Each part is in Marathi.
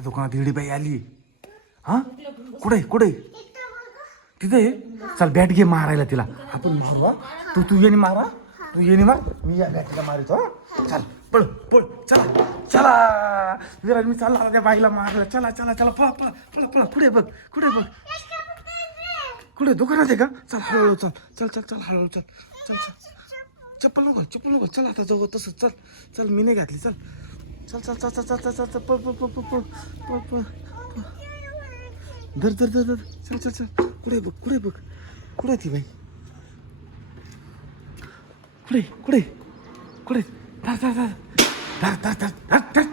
आपल्या दुकानात हिडी बाई आली. हा कुठे कुठे तिथे चल बॅट घे मारायला तिला आपण मारू हा. तू येणे मारा तू येणे मार मी या बॅटला मारितो हा. चल पळ पळ चला चला विराज मी चालला त्या बाईला मारायला. चला चला चला पळा पळा पळा पळा पुढे बघ बघ कुठे दुकानात आहे का. चल हळूहळू चल चल चल चल हळूहळू चल चल चल चप्पल नको चल आता जाऊ तसंच चल चल मी नाही घातली चल चल चल चल चल चल चल चल पळ पळ पळ पळ पळ पळ पळ धर धर धर धर चल चल चल कुठे बघ कुठे ती बाई कुठे धर धर धर धर धर धर धर धर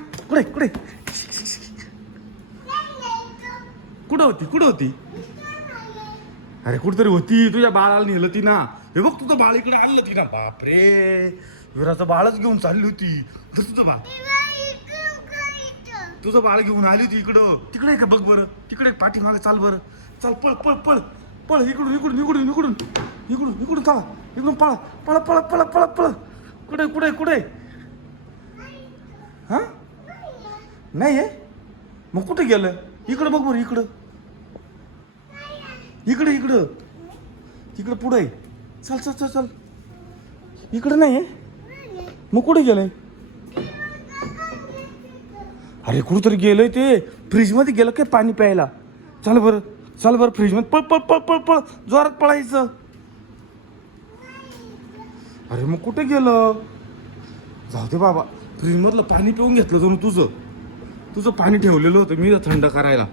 कुठे कुठे होती अरे कुठेतरी होती तुझ्या बाळाला नेलं ती ना. हे बघ तुझं बाळ इकडे आणलं ती ना. बापरे विराचं बाळच घेऊन चालली होती. तुझं बाळ घेऊन आली होती इकडं. तिकडे का बघ बरं तिकडे पाठीमागे चाल बरं चल पळ पळ पळ पळ इकडून इकडून इकडून इकडून इकडून इकडून चला इकडून पळा पळा पळा पळा पळा पळ कुठे हा नाही आहे मग कुठे गेलं. इकडं बघ बरं इकडं पुढे चल चल चल चल इकडं नाही आहे मग कुठे गेलंय. अरे कुठेतरी गेलंय ते फ्रीज मध्ये गेलं काय पाणी प्यायला. चल बरं फ्रीज मध्ये पळ पळ पळ पळ पळ जोरात पळायचं. अरे मग कुठे गेलं. जाऊ दे बाबा फ्रीज मधलं पाणी पिऊन घेतलं जणू तुझं पाणी ठेवलेलं होतं मी थंड करायला.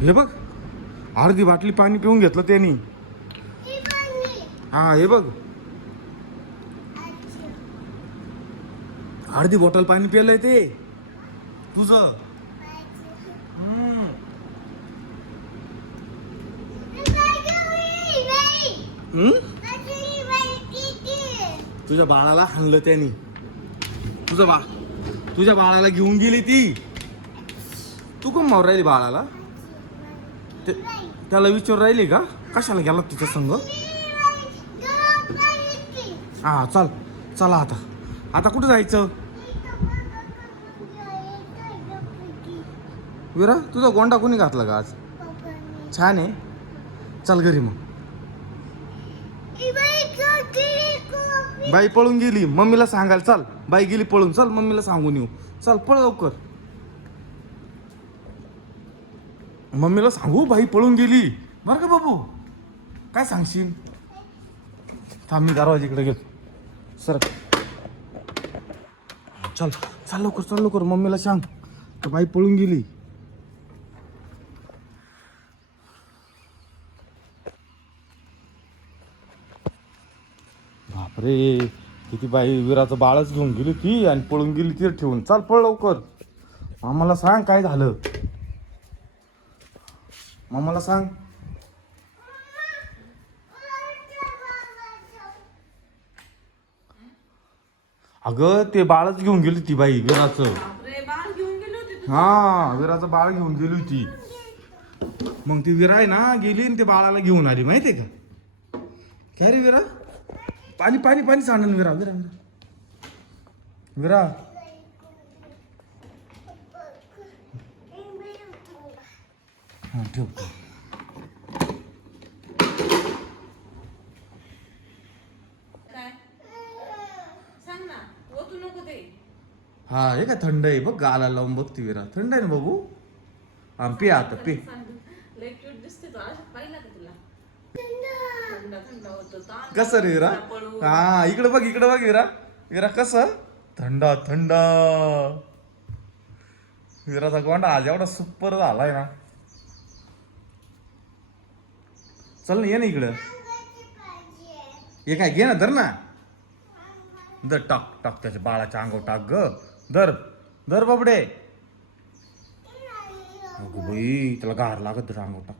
हे बघ अर्धी बाटली पाणी पिऊन घेतलं त्यांनी. हा हे बघ अर्धी बॉटल पाणी पिलंय ते तुझं. तुझ्या बाळाला हाणलं त्यांनी. तुझ्या बाळाला घेऊन गेली ती. तू कोण मार राहिली बाळाला. त्याला विचार राहिली का कशाला गेला तिच्या संग. हा चला आता कुठे जायचं. विरा तुझा गोंडा कोणी घातला का आज. छान आहे चल घरी मग. बाई पळून गेली मम्मीला सांगायला. चल बाई गेली पळून चल मम्मीला सांगून येऊ. चल पळ लवकर मम्मीला सांगू बाई पळून गेली बरं का बाबू. काय सांगशील थांब मी दरवाजीकडे गेलो सर. चल लवकर मम्मीला सांग तर बाई पळून गेली. बापरे किती बाई विराचं बाळच घेऊन गेली ती आणि पळून गेली ती ठेवून. चल पळ लवकर मामाला सांग काय झालं. मामाला सांग. अगं ते बाळच घेऊन गेली ती बाई विराचं. हा विराचं बाळ घेऊन गेली होती. मग ती विरा आहे ना गेली आणि ते बाळाला घेऊन आली माहितीये का. काय रे विरा पाणी सांडन विरा हा ठेव. हा हे काय थंड आहे बघ गाला लावून बघती विरा. थंड आहे ना बघू. हा पे आता पे. कसं रे विरा. हा इकडे बघ विरा कसं थंड विराचा गोंडा आज एवढा सुपर झालाय ना. चल ना ये ना इकडं. हे काय घे ना धर ना धर टाक त्याच्या बाळाच्या अंगावर टाक ग. धर बाबडे. अगो बाई त्याला गार लागत धर अंगावर टाक.